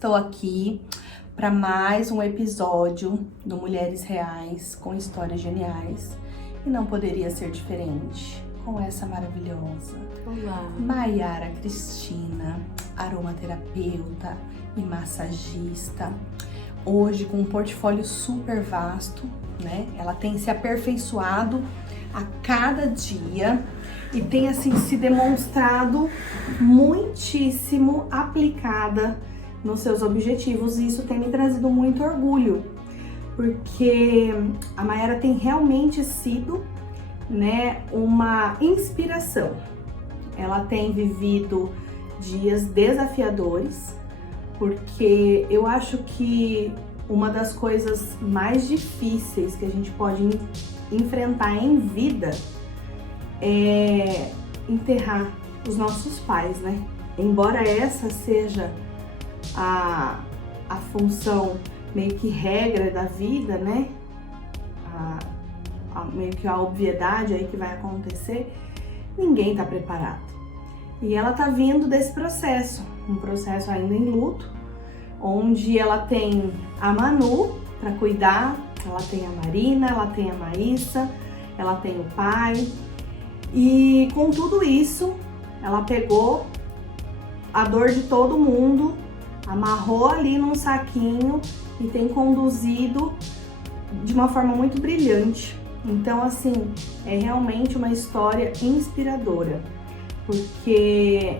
Estou aqui para mais um episódio do Mulheres Reais com histórias geniais e não poderia ser diferente com essa maravilhosa Maiara Cristina, aromaterapeuta e massagista. Hoje com um portfólio super vasto, né? Ela tem se aperfeiçoado a cada dia e tem assim se demonstrado muitíssimo aplicada nos seus objetivos, e isso tem me trazido muito orgulho, porque a Maiara tem realmente sido, né, uma inspiração. Ela tem vivido dias desafiadores, porque eu acho que uma das coisas mais difíceis que a gente pode enfrentar em vida é enterrar os nossos pais, né? Embora essa seja a função meio que regra da vida, né? Meio que a obviedade aí que vai acontecer, ninguém tá preparado. E ela tá vindo desse processo, um processo ainda em luto, onde ela tem a Manu para cuidar, ela tem a Marina, ela tem a Maísa, ela tem o pai. E com tudo isso, ela pegou a dor de todo mundo, amarrou ali num saquinho e tem conduzido de uma forma muito brilhante. Então, assim, é realmente uma história inspiradora, porque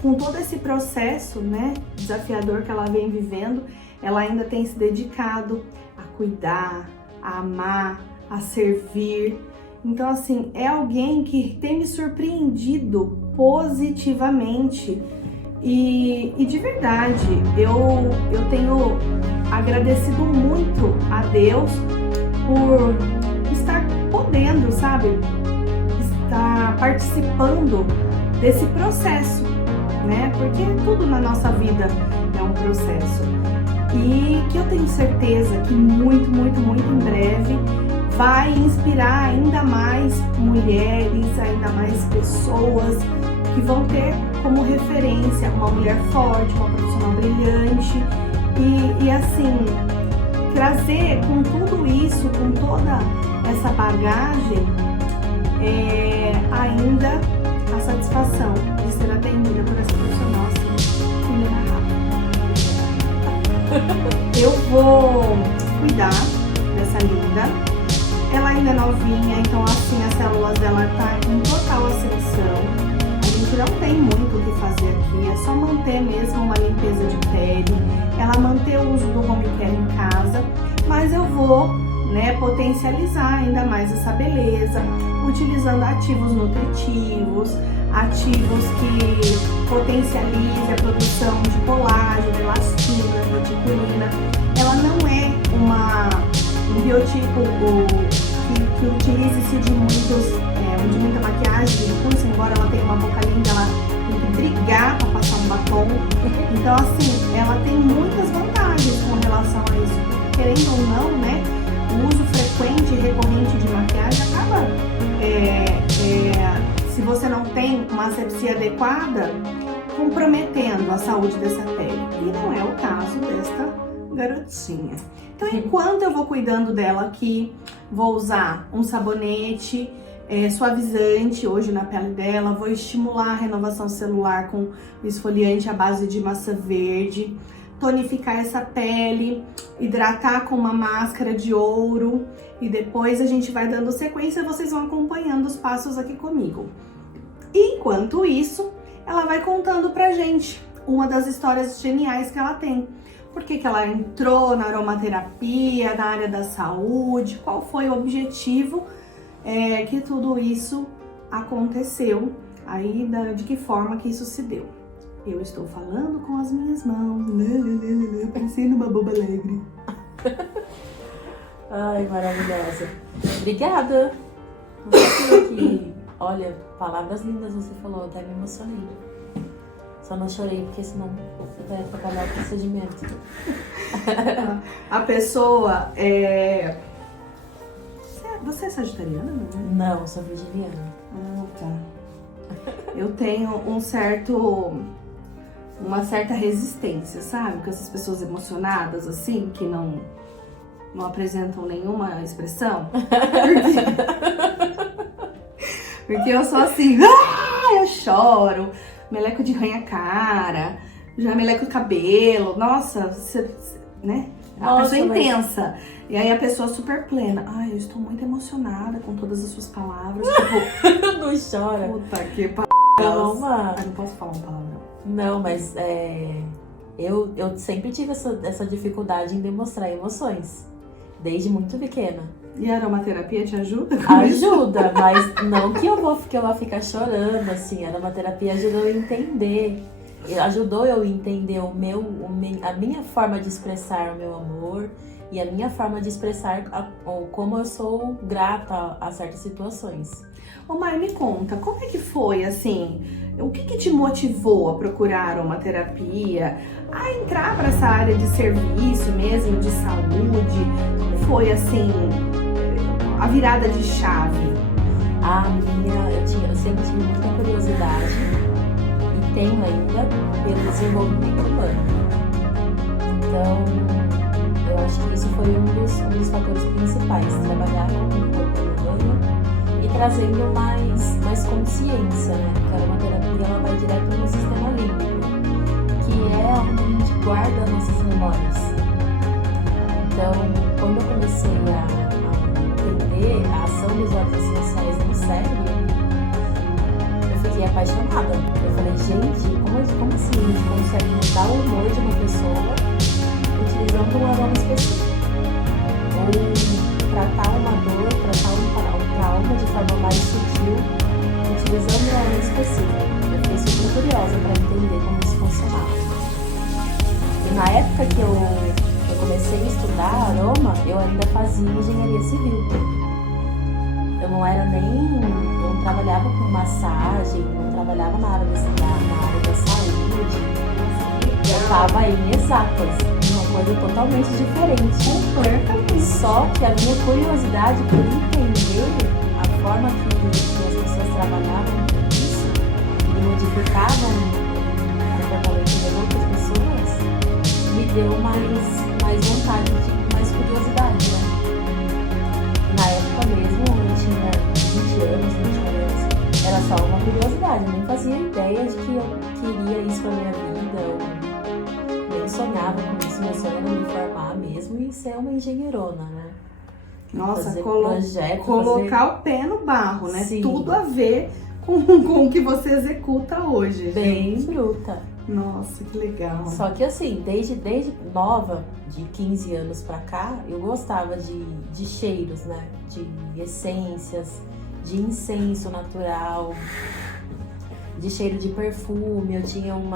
com todo esse processo, né, desafiador que ela vem vivendo, ela ainda tem se dedicado a cuidar, a amar, a servir. Então, assim, é alguém que tem me surpreendido positivamente e de verdade, eu tenho agradecido muito a Deus por estar podendo, sabe, estar participando desse processo, né? Porque tudo na nossa vida é um processo. E que eu tenho certeza que muito em breve vai inspirar ainda mais mulheres, ainda mais pessoas que vão ter como referência uma mulher forte, uma profissional brilhante e assim, trazer com tudo isso, com toda essa bagagem, ainda a satisfação de ser atendida por essa profissional assim, inenarrável. Eu vou cuidar dessa linda. Ela ainda é novinha, então assim as células dela tá em total ascensão. A gente não tem muito o que fazer aqui, é só manter mesmo uma limpeza de pele, ela manter o uso do home care em casa, mas eu vou, né, potencializar ainda mais essa beleza, utilizando ativos nutritivos, ativos que potencializem a produção de colágeno, elastina, reticulina. Ela não é um biotipo que utilize-se de muita maquiagem, de curso, embora ela tenha uma boca linda, ela tem que brigar para passar um batom. Então, assim, ela tem muitas vantagens com relação a isso, porque, querendo ou não, né, o uso frequente e recorrente de maquiagem acaba, se você não tem uma asepsia adequada, comprometendo a saúde dessa pele. E não é o caso desta garotinha. Então, enquanto eu vou cuidando dela aqui, vou usar um sabonete suavizante hoje na pele dela, vou estimular a renovação celular com esfoliante à base de maçã verde, tonificar essa pele, hidratar com uma máscara de ouro e depois a gente vai dando sequência, vocês vão acompanhando os passos aqui comigo. E enquanto isso, ela vai contando pra gente uma das histórias geniais que ela tem. Por que ela entrou na aromaterapia, na área da saúde, qual foi o objetivo que tudo isso aconteceu, aí de que forma que isso se deu. Eu estou falando com as minhas mãos, parecendo uma boba alegre. Ai, maravilhosa. Obrigada. Que, olha, palavras lindas você falou, até me emocionei. Só não chorei, porque senão vai atrapalhar o procedimento. A pessoa Você é sagitariana, não? Não, sou virginiana. Ah, tá. Eu tenho um certo uma certa resistência, sabe? Com essas pessoas emocionadas, assim, que não apresentam nenhuma expressão. Porque eu sou assim, eu choro, meleco de ranha-cara, já meleco o cabelo, nossa, né? A Nossa, pessoa intensa. E aí a pessoa super plena. Ai, eu estou muito emocionada com todas as suas palavras. Tipo, Não chora. puta que Calma. Ai, não posso falar um palavrão. Não, mas eu sempre tive essa dificuldade em demonstrar emoções. Desde muito pequena. E a aromaterapia te ajuda com isso? Ajuda, mas não que eu vou ficar chorando, assim. A aromaterapia ajudou eu a entender. Ajudou eu a entender a minha forma de expressar o meu amor e a minha forma de expressar como eu sou grata a certas situações. Ô Mai, me conta, como é que foi, assim, o que te motivou a procurar aromaterapia, a entrar para essa área de serviço mesmo, de saúde? Como foi, assim, a virada de chave? Eu sempre tive muita curiosidade e tenho ainda pelo desenvolvimento humano. Então, eu acho que isso foi um dos fatores principais, trabalhar com o corpo humano e trazendo mais consciência, né? Porque a aromaterapia ela vai direto no sistema límbico, que é onde a gente guarda nossas memórias. Então, quando eu comecei a entender a ação dos óleos essenciais no cérebro, eu fiquei apaixonada. Eu falei, gente, como assim a gente consegue mudar o humor de uma pessoa utilizando um aroma específico? Ou tratar uma dor, tratar um trauma de forma mais sutil, utilizando um aroma específico. Eu fiquei super curiosa para entender como isso funcionava. E na época que eu comecei a estudar aroma, eu ainda fazia engenharia civil. Eu não trabalhava com massagem, não trabalhava na área da saúde. Eu estava em exatas, uma coisa totalmente diferente. Só que a minha curiosidade por entender a forma que as pessoas trabalhavam com isso e modificavam o comportamento de outras pessoas, me deu mais vontade, mais curiosidade, né? Na época mesmo, eu tinha 20 anos, 21 anos, era só uma curiosidade, eu nem fazia ideia de que eu queria isso pra minha vida, eu nem sonhava com isso, meu sonho era me formar mesmo e ser uma engenheirona, né? Nossa, projeto, colocar o pé no barro, né? Sim. Tudo a ver com o que você executa hoje, bem gente. bruta. Nossa, que legal. Só que assim, desde nova, de 15 anos pra cá, eu gostava de cheiros, né? De essências, de incenso natural, de cheiro de perfume. Eu tinha um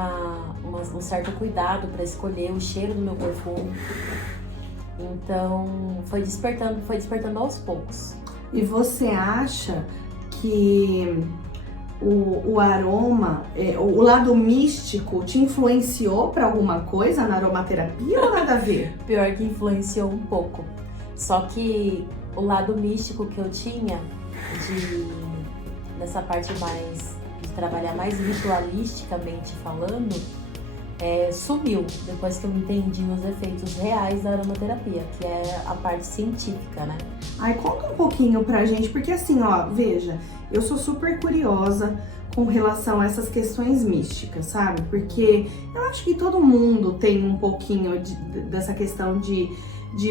certo cuidado para escolher o cheiro do meu perfume. Então, foi despertando aos poucos. E você acha que o aroma, o lado místico te influenciou para alguma coisa na aromaterapia ou nada a ver? Pior que influenciou um pouco. Só que o lado místico que eu tinha, dessa parte mais, de trabalhar mais ritualisticamente falando, sumiu depois que eu entendi os efeitos reais da aromaterapia, que é a parte científica, né? Ai, conta um pouquinho pra gente, porque assim, ó, veja, eu sou super curiosa com relação a essas questões místicas, sabe? Porque eu acho que todo mundo tem um pouquinho dessa questão de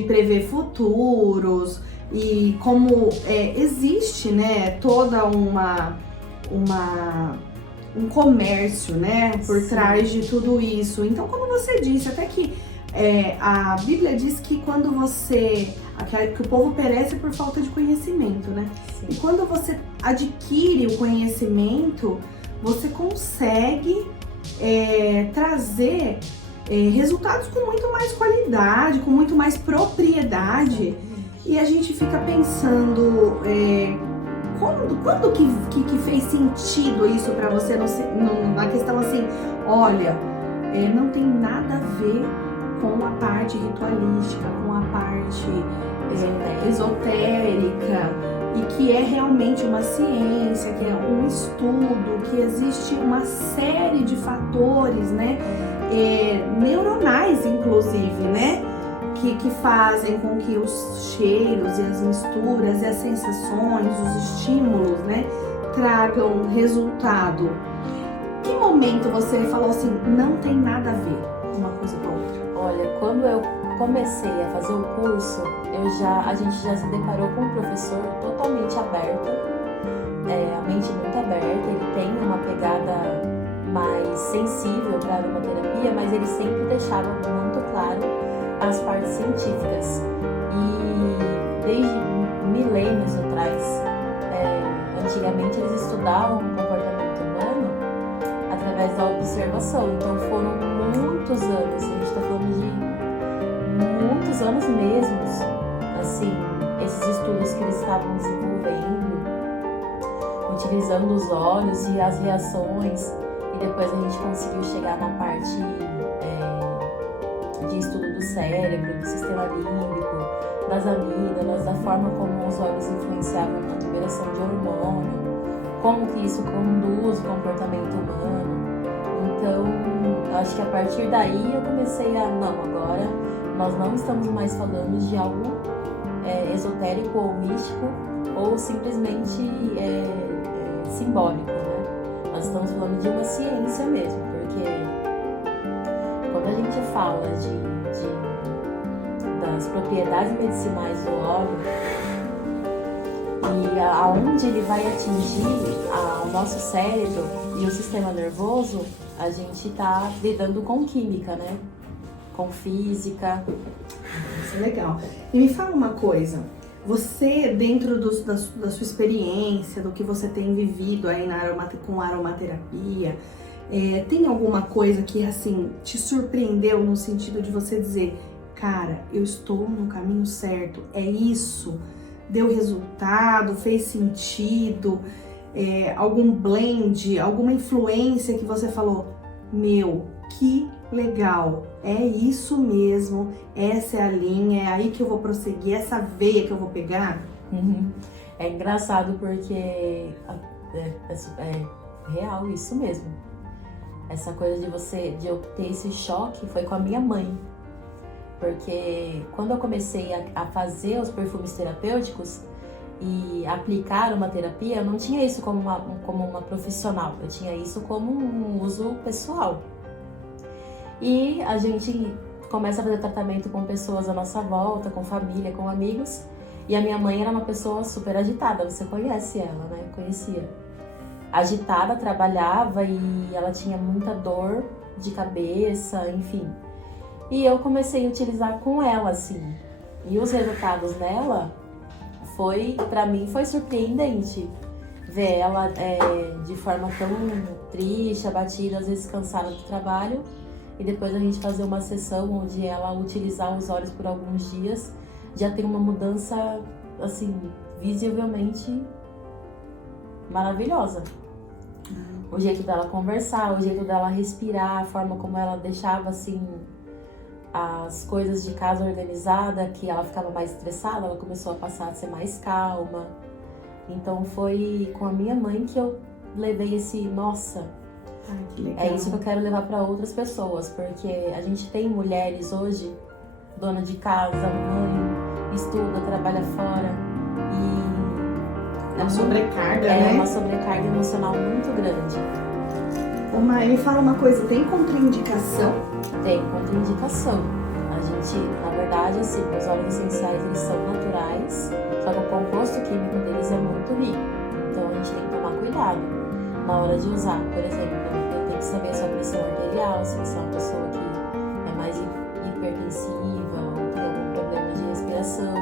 prever futuros e como existe, né, toda um comércio, né, por Sim. trás de tudo isso. Então, como você disse, até que a Bíblia diz que quando que o povo perece por falta de conhecimento, né? Sim. E quando você adquire o conhecimento, você consegue trazer resultados com muito mais qualidade, com muito mais propriedade. E a gente fica pensando, quando que fez sentido isso pra você na questão assim, olha, não tem nada a ver com a parte ritualística, com a parte esotérica. e que é realmente uma ciência, que é um estudo, que existe uma série de fatores, né, neuronais inclusive, né, que fazem com que os cheiros e as misturas e as sensações, os estímulos, né, tragam resultado. Que momento você falou assim, não tem nada a ver uma coisa com a outra? Olha, quando eu comecei a fazer o curso, a gente já se deparou com um professor totalmente aberto, a mente muito aberta. Ele tem uma pegada mais sensível para a aromaterapia, mas ele sempre deixava muito claro as partes científicas. E desde milênios atrás, antigamente eles estudavam o comportamento humano através da observação. Então foram muitos anos, a gente está falando de muitos anos mesmo, assim, esses estudos que eles estavam desenvolvendo, utilizando os olhos e as reações, e depois a gente conseguiu chegar na parte de estudo do cérebro, do sistema límbico, das amígdalas, da forma como os olhos influenciavam na liberação de hormônio, como que isso conduz o comportamento humano. Então, acho que a partir daí eu comecei agora nós não estamos mais falando de algo esotérico ou místico ou simplesmente simbólico, né? Nós estamos falando de uma ciência mesmo, porque quando a gente fala das propriedades medicinais do óleo e aonde ele vai atingir o nosso cérebro e o sistema nervoso, a gente está lidando com química, né? Com física. Isso é legal. E me fala uma coisa, você dentro da sua experiência, do que você tem vivido aí com a aromaterapia, tem alguma coisa que assim te surpreendeu no sentido de você dizer, cara, eu estou no caminho certo, é isso, deu resultado, fez sentido, algum blend, alguma influência que você falou, meu, que legal, é isso mesmo, essa é a linha, é aí que eu vou prosseguir, essa veia que eu vou pegar? É engraçado porque é real isso mesmo. Essa coisa de eu ter esse choque foi com a minha mãe. Porque quando eu comecei a fazer os perfumes terapêuticos e aplicar uma terapia, eu não tinha isso como uma profissional, eu tinha isso como um uso pessoal. E a gente começa a fazer tratamento com pessoas à nossa volta, com família, com amigos. E a minha mãe era uma pessoa super agitada, você conhece ela, né? Conhecia. Agitada, trabalhava e ela tinha muita dor de cabeça, enfim. E eu comecei a utilizar com ela, assim. E os resultados dela, pra mim, foi surpreendente. Ver ela de forma tão triste, abatida, às vezes cansada do trabalho. E depois a gente fazer uma sessão onde ela utilizar os olhos por alguns dias, já tem uma mudança, assim, visivelmente maravilhosa. O jeito dela conversar, o jeito dela respirar, a forma como ela deixava, assim, as coisas de casa organizada, que ela ficava mais estressada, ela começou a passar a ser mais calma. Então foi com a minha mãe que eu levei esse, nossa... que legal. É isso que eu quero levar para outras pessoas, porque a gente tem mulheres hoje, dona de casa, mãe, estuda, trabalha fora e é uma sobrecarga, né? É uma sobrecarga emocional muito grande. Ô Mai, me fala uma coisa, tem contraindicação? Tem contraindicação. A gente, na verdade, assim, os óleos essenciais eles são naturais, só que o composto químico deles é muito rico, então a gente tem que tomar cuidado na hora de usar. Por exemplo, eu tenho que saber a sua pressão arterial, se você é uma pessoa que é mais hipertensiva ou tem algum problema de respiração.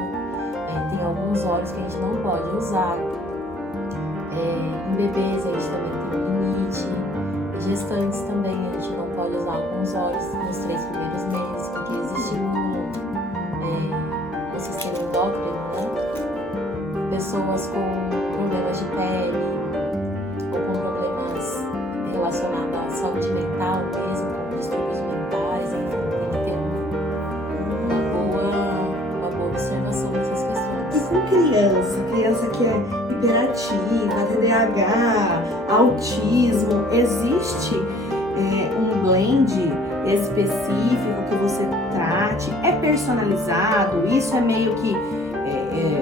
Tem alguns óleos que a gente não pode usar. Em bebês a gente também tem um limite. Gestantes também a gente não pode usar alguns óleos nos 3 primeiros meses, porque eles estimulam o sistema endócrino, né? Pessoas com problemas de pele, relacionado à saúde mental mesmo, com distúrbios mentais, enfim, tem que ter uma boa observação dessas questões. E com criança que é hiperativa, TDAH, autismo, existe um blend específico que você trate? É personalizado? Isso é meio que,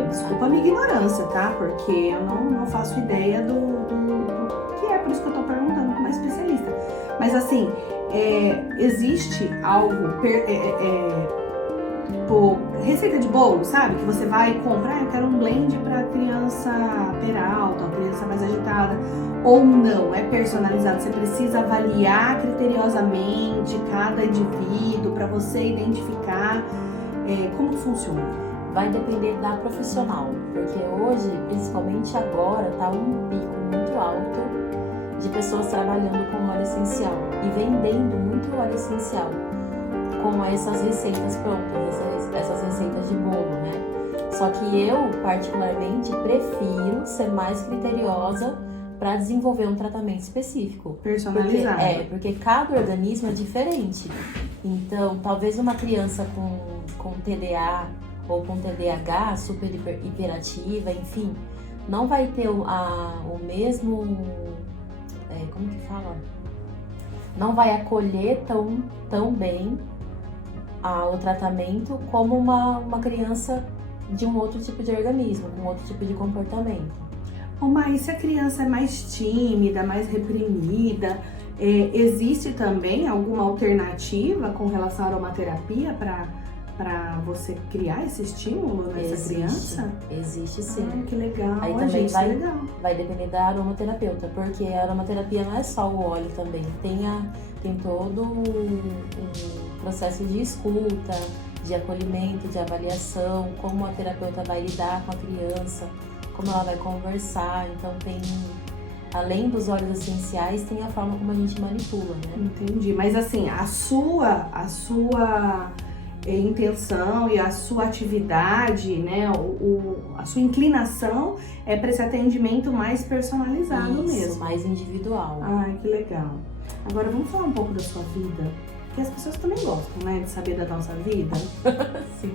desculpa a minha ignorância, tá? Porque eu não faço ideia do que é, por isso que eu tô perguntando para uma especialista. Mas assim, existe algo, tipo, receita de bolo, sabe? Que você vai comprar, eu quero um blend para criança peralta, ou criança mais agitada. Ou não, é personalizado, você precisa avaliar criteriosamente cada indivíduo para você identificar como que funciona. Vai depender da profissional, porque hoje, principalmente agora, tá um pico muito alto de pessoas trabalhando com óleo essencial e vendendo muito óleo essencial com essas receitas prontas, essas receitas de bolo, né? Só que eu, particularmente, prefiro ser mais criteriosa para desenvolver um tratamento específico. Personalizado. Porque cada organismo é diferente. Então, talvez uma criança com TDA ou com TDAH, super hiperativa, enfim, não vai ter o mesmo... como que fala? Não vai acolher tão bem o tratamento como uma criança de um outro tipo de organismo, com outro tipo de comportamento. Mas se a criança é mais tímida, mais reprimida, existe também alguma alternativa com relação à aromaterapia para você criar esse estímulo nessa criança? Existe sim. Que legal. Aí também legal. Vai depender da aromaterapeuta, porque a aromaterapia não é só o óleo também, tem todo um processo de escuta, de acolhimento, de avaliação, como a terapeuta vai lidar com a criança, como ela vai conversar. Então além dos óleos essenciais, tem a forma como a gente manipula, né? Entendi, mas assim, a sua intenção e a sua atividade, né, a sua inclinação é para esse atendimento mais personalizado. Isso, mesmo. Mais individual. Ai, que legal. Agora vamos falar um pouco da sua vida, porque as pessoas também gostam, né, de saber da nossa vida. Sim.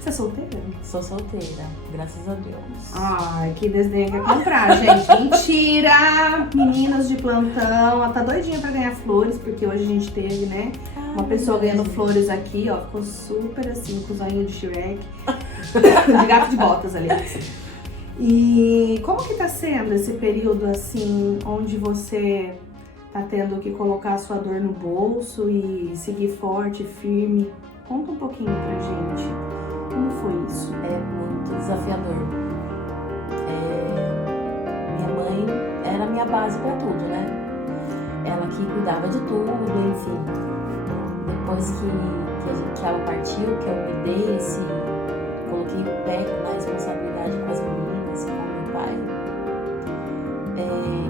Você é solteira? Sou solteira, graças a Deus. Ai, que desdenho quer comprar, gente. Mentira! Meninas de plantão, ela tá doidinha pra ganhar flores, porque hoje a gente teve, né, uma pessoa ganhando flores aqui, ó. Ficou super assim, com o zoinho de Shrek. De gato de botas, aliás. E como que tá sendo esse período, assim, onde você tá tendo que colocar a sua dor no bolso e seguir forte, firme? Conta um pouquinho pra gente. Como foi isso? É muito desafiador. Minha mãe era a minha base pra tudo, né? Ela que cuidava de tudo, enfim. Depois que ela partiu, que eu me dei coloquei o pé na responsabilidade com as meninas, com meu pai.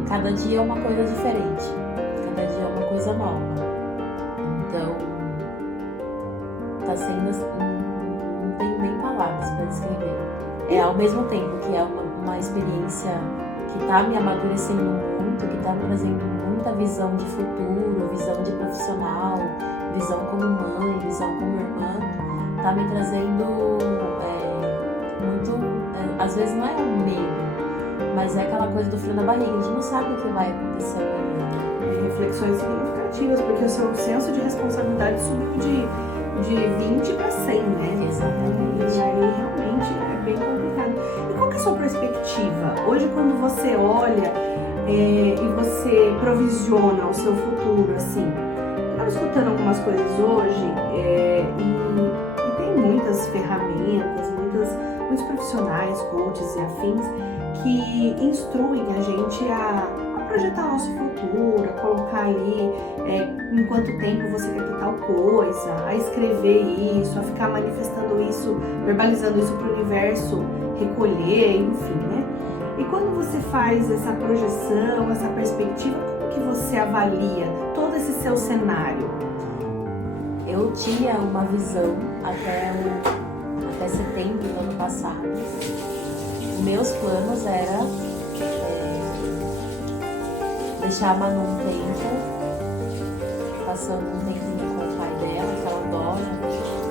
Cada dia é uma coisa diferente, cada dia é uma coisa nova. Então, tá sendo assim, não tenho nem palavras para descrever. Ao mesmo tempo que é uma experiência que tá me amadurecendo muito, que tá me trazendo muita visão de futuro, visão de profissional, visão como mãe, visão como irmã, tá me trazendo muito, às vezes não é um medo, mas é aquela coisa do frio na barriga, a gente não sabe o que vai acontecer amanhã. Reflexões significativas, porque o seu senso de responsabilidade subiu de 20 para 100, né? Exatamente. E aí realmente é bem complicado. E qual que é a sua perspectiva? Hoje, quando você olha e você provisiona o seu futuro, assim, eu estava escutando algumas coisas hoje e tem muitas ferramentas, muitos profissionais, coaches e afins que instruem a gente a projetar o nosso futuro, a colocar ali em quanto tempo você quer ter tal coisa, a escrever isso, a ficar manifestando isso, verbalizando isso para o universo recolher, enfim, né? E quando você faz essa projeção, essa perspectiva, como que você avalia todo esse seu cenário? Eu tinha uma visão até setembro do ano passado. Meus planos era deixar a Manu um tempo, passando um tempinho com o pai dela, que ela adora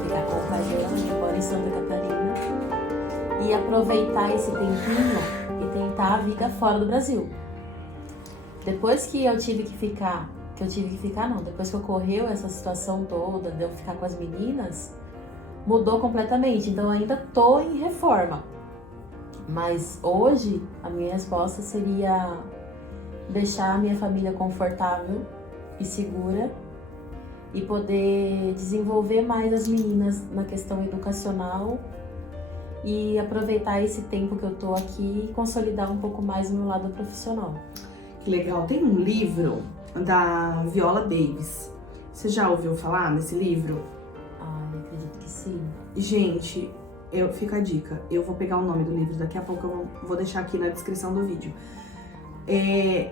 ficar com o pai dela, que mora em Santa Catarina. E e aproveitar esse tempinho e tentar a vida fora do Brasil. Depois que eu tive que ficar, depois que ocorreu essa situação toda de eu ficar com as meninas, mudou completamente. Então eu ainda tô em reforma. Mas hoje a minha resposta seria deixar a minha família confortável e segura e poder desenvolver mais as meninas na questão educacional e aproveitar esse tempo que eu tô aqui e consolidar um pouco mais o meu lado profissional. Que legal. Tem um livro da Viola Davis. Você já ouviu falar nesse livro? Eu acredito que sim. Gente, fica a dica. Eu vou pegar o nome do livro, daqui a pouco eu vou deixar aqui na descrição do vídeo.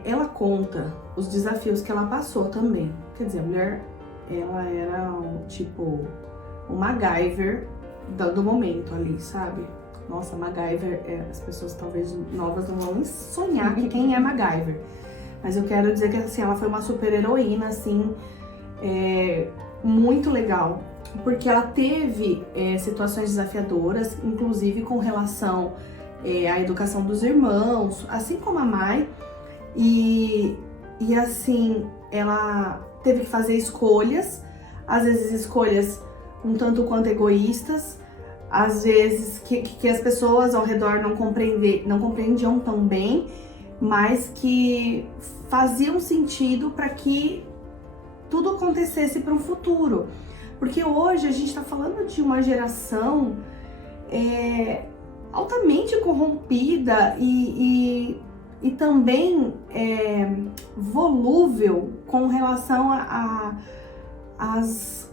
Ela conta os desafios que ela passou também. Quer dizer, a mulher, ela era tipo o MacGyver do momento ali, sabe? Nossa, MacGyver, as pessoas talvez novas não vão nem sonhar que quem é MacGyver. Mas eu quero dizer que assim, ela foi uma super heroína, assim, muito legal. Porque ela teve situações desafiadoras, inclusive com relação à educação dos irmãos, assim como a Mai. E assim, ela teve que fazer escolhas, às vezes escolhas um tanto quanto egoístas, às vezes que as pessoas ao redor não compreendiam tão bem, mas que faziam sentido para que tudo acontecesse para um futuro. Porque hoje a gente está falando de uma geração altamente corrompida e também volúvel com relação às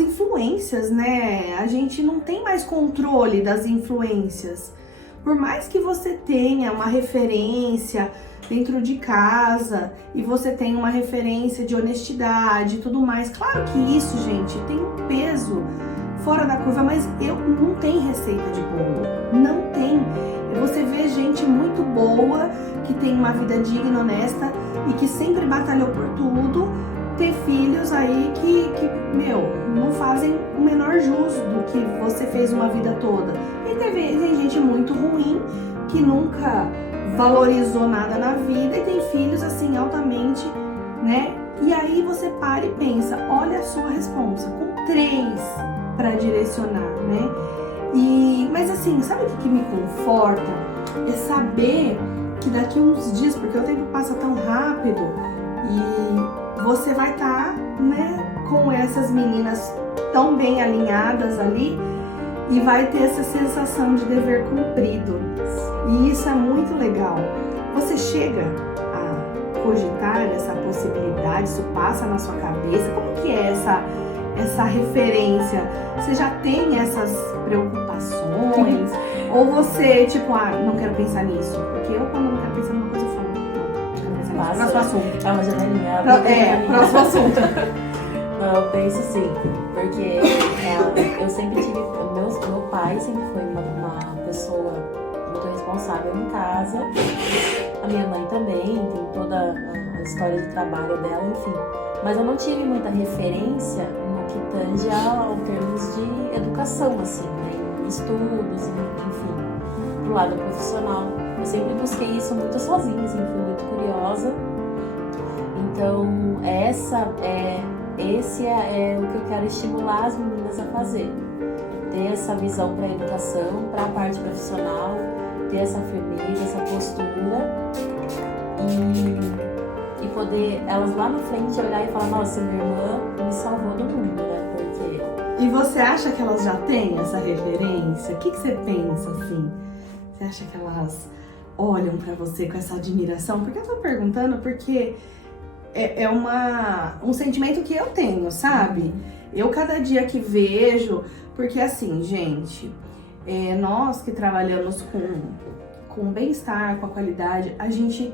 influências, né? A gente não tem mais controle das influências. Por mais que você tenha uma referência dentro de casa e você tenha uma referência de honestidade e tudo mais, claro que isso, gente, tem um peso fora da curva, mas não tem receita de bolo, não tem. Você vê gente muito boa, que tem uma vida digna, honesta e que sempre batalhou por tudo, ter filhos aí que não fazem o menor jus do que você fez uma vida toda. E tem gente muito ruim que nunca valorizou nada na vida e tem filhos assim altamente, né? E aí você para e pensa, olha a sua responsa, com 3 para direcionar, né? Mas assim, sabe o que me conforta? É saber que daqui uns dias, porque o tempo passa tão rápido, e você vai estar, né, com essas meninas tão bem alinhadas ali e vai ter essa sensação de dever cumprido. E isso é muito legal. Você chega a cogitar essa possibilidade, isso passa na sua cabeça? Como que é essa referência? Você já tem essas preocupações? Ou você, tipo, não quero pensar nisso? Porque eu, quando não quero pensar numa coisa, eu falo, não quero pensar nisso. Próximo assunto. É uma janelinha. Próximo assunto. Não, eu penso sim, porque eu sempre tive, meu pai sempre foi uma pessoa muito responsável em casa, a minha mãe também, tem toda a história de trabalho dela, enfim. Mas eu não tive muita referência no que tange ao termos de educação, assim, né, em estudos, enfim, pro lado profissional. Eu sempre busquei isso muito sozinha, assim, fui muito curiosa. Então, esse é o que eu quero estimular as meninas a fazer. Ter essa visão para a educação, para a parte profissional, ter essa firmeza, essa postura e poder elas lá na frente olhar e falar, nossa, minha irmã me salvou do mundo, né? Porque... E você acha que elas já têm essa referência? O que você pensa assim? Você acha que elas olham para você com essa admiração? Porque eu tô perguntando porque é um sentimento que eu tenho, sabe? Eu cada dia que vejo, porque assim, gente, nós que trabalhamos com bem-estar, com a qualidade, a gente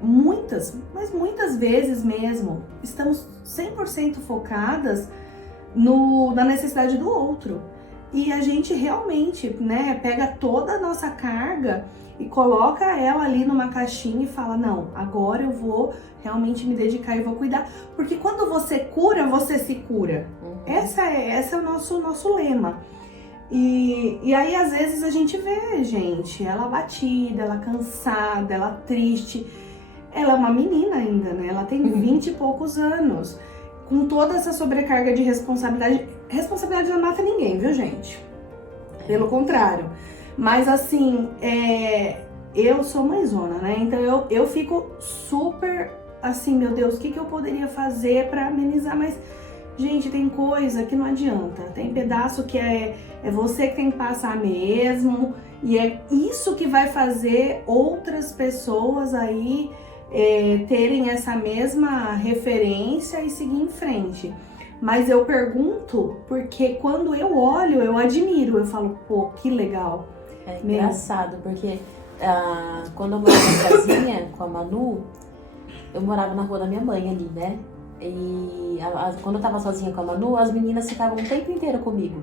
muitas vezes mesmo, estamos 100% focadas na necessidade do outro. E a gente realmente, né, pega toda a nossa carga e coloca ela ali numa caixinha e fala, não, agora eu vou realmente me dedicar e vou cuidar. Porque quando você cura, você se cura. Esse é o nosso lema. E aí, às vezes, a gente vê, gente, ela abatida, ela cansada, ela triste. Ela é uma menina ainda, né? Ela tem 20 e poucos anos. Com toda essa sobrecarga de responsabilidade. Responsabilidade não mata ninguém, viu, gente? Pelo contrário. Mas, assim, eu sou mãezona, né? Então, eu fico super, assim, meu Deus, o que eu poderia fazer pra amenizar? Mas, gente, tem coisa que não adianta. Tem pedaço que é você que tem que passar mesmo. E é isso que vai fazer outras pessoas aí terem essa mesma referência e seguir em frente. Mas eu pergunto porque quando eu olho, eu admiro. Eu falo, pô, que legal. É engraçado, porque quando eu morava sozinha com a Manu, eu morava na rua da minha mãe ali, né? E quando eu tava sozinha com a Manu, as meninas ficavam o tempo inteiro comigo.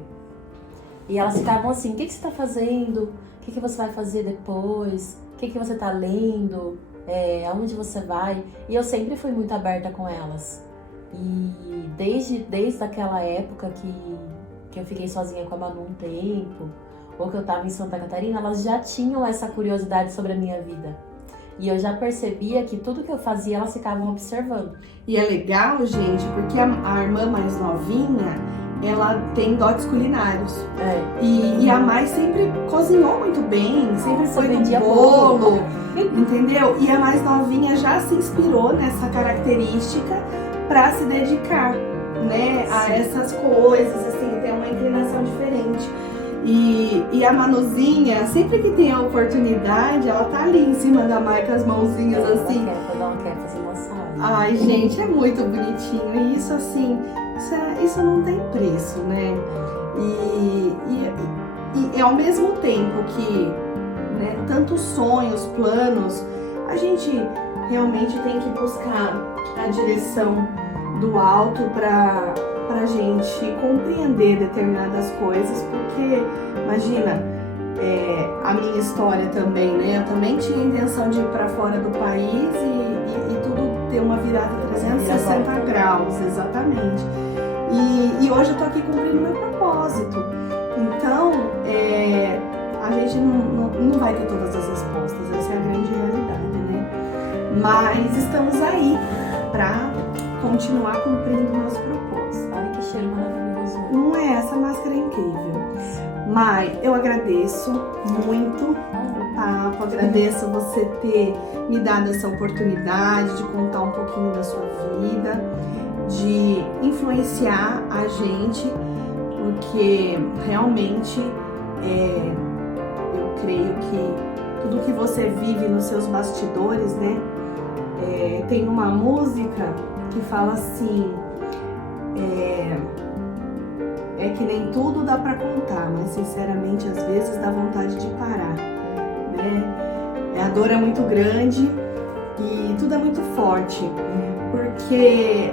E elas ficavam assim, o que você tá fazendo? O que você vai fazer depois? O que você tá lendo? Aonde você vai? E eu sempre fui muito aberta com elas. E desde aquela época que eu fiquei sozinha com a Manu um tempo, ou que eu tava em Santa Catarina, elas já tinham essa curiosidade sobre a minha vida. E eu já percebia que tudo que eu fazia, elas ficavam observando. E é legal, gente, porque a irmã mais novinha, ela tem dotes culinários. E a Mai sempre cozinhou muito bem, sempre foi no bolo, entendeu? E a mais novinha já se inspirou nessa característica para se dedicar, né, a essas coisas, assim, ter uma inclinação diferente. E a Manuzinha, sempre que tem a oportunidade, ela tá ali em cima da Mai com as mãozinhas assim. Ela quer fazer massagem. Ai, gente, é muito bonitinho. E isso, assim, isso não tem preço, né? E ao mesmo tempo que, né, tantos sonhos, planos, a gente realmente tem que buscar a direção do alto pra gente compreender determinadas coisas, porque, imagina, a minha história também, né? Eu também tinha a intenção de ir pra fora do país e tudo ter uma virada 360 graus, exatamente. E hoje eu tô aqui cumprindo meu propósito. Então, a gente não vai ter todas as respostas, essa é a grande realidade, né? Mas estamos aí pra continuar cumprindo o nosso propósito. Ai, que cheiro maravilhoso. Não é? Essa máscara é incrível. Mai, eu agradeço muito o papo, agradeço você ter me dado essa oportunidade de contar um pouquinho da sua vida, de influenciar a gente, porque realmente eu creio que tudo que você vive nos seus bastidores, né? Tem uma música que fala assim, que nem tudo dá pra contar, mas sinceramente às vezes dá vontade de parar, né? A dor é muito grande e tudo é muito forte, porque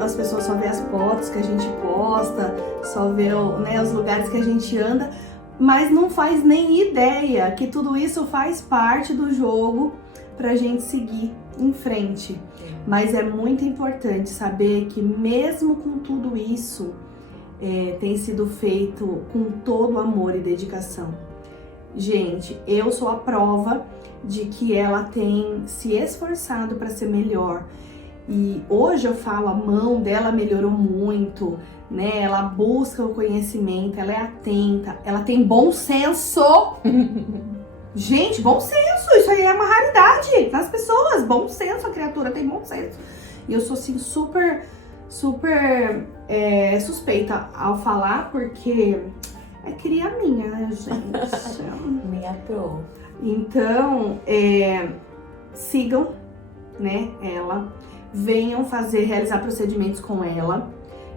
as pessoas só vê as fotos que a gente posta, só vê, né, os lugares que a gente anda, mas não faz nem ideia que tudo isso faz parte do jogo pra gente seguir em frente. Mas é muito importante saber que mesmo com tudo isso, tem sido feito com todo amor e dedicação. Gente, eu sou a prova de que ela tem se esforçado para ser melhor. E hoje eu falo, a mão dela melhorou muito, né? Ela busca o conhecimento, ela é atenta, ela tem bom senso. Gente, bom senso, isso aí é uma raridade nas pessoas. Bom senso, a criatura tem bom senso. E eu sou assim super suspeita ao falar, porque é cria minha, né, gente? Minha pro. Então, sigam, né, ela, venham realizar procedimentos com ela,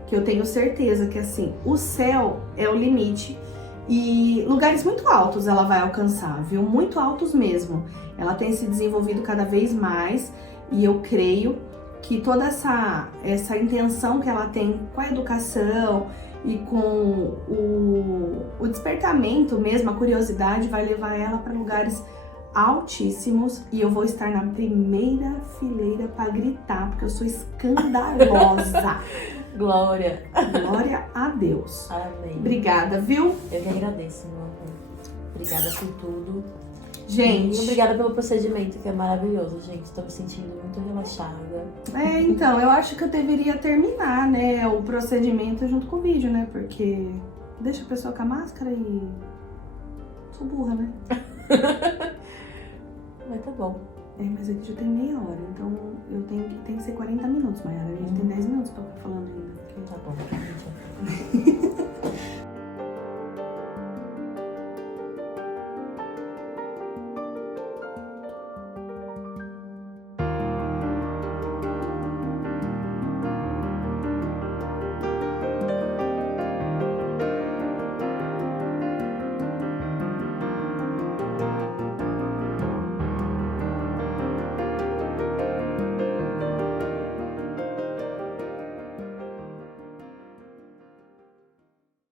que eu tenho certeza que, assim, o céu é o limite. E lugares muito altos ela vai alcançar, viu? Muito altos mesmo. Ela tem se desenvolvido cada vez mais e eu creio que toda essa intenção que ela tem com a educação e com o despertamento mesmo, a curiosidade, vai levar ela para lugares altíssimos e eu vou estar na primeira fileira para gritar, porque eu sou escandalosa. Glória. Glória a Deus. Amém. Obrigada, viu? Eu que agradeço, meu amor. Obrigada por tudo. Gente. E obrigada pelo procedimento, que é maravilhoso, gente. Tô me sentindo muito relaxada. Então, eu acho que eu deveria terminar, né, o procedimento junto com o vídeo, né? Porque deixa a pessoa com a máscara e... Sou burra, né? Mas tá bom. Mas aqui já tem meia hora, então eu tem que ser 40 minutos, Mayara. A gente tem 10 minutos pra ficar falando ainda. Tá bom.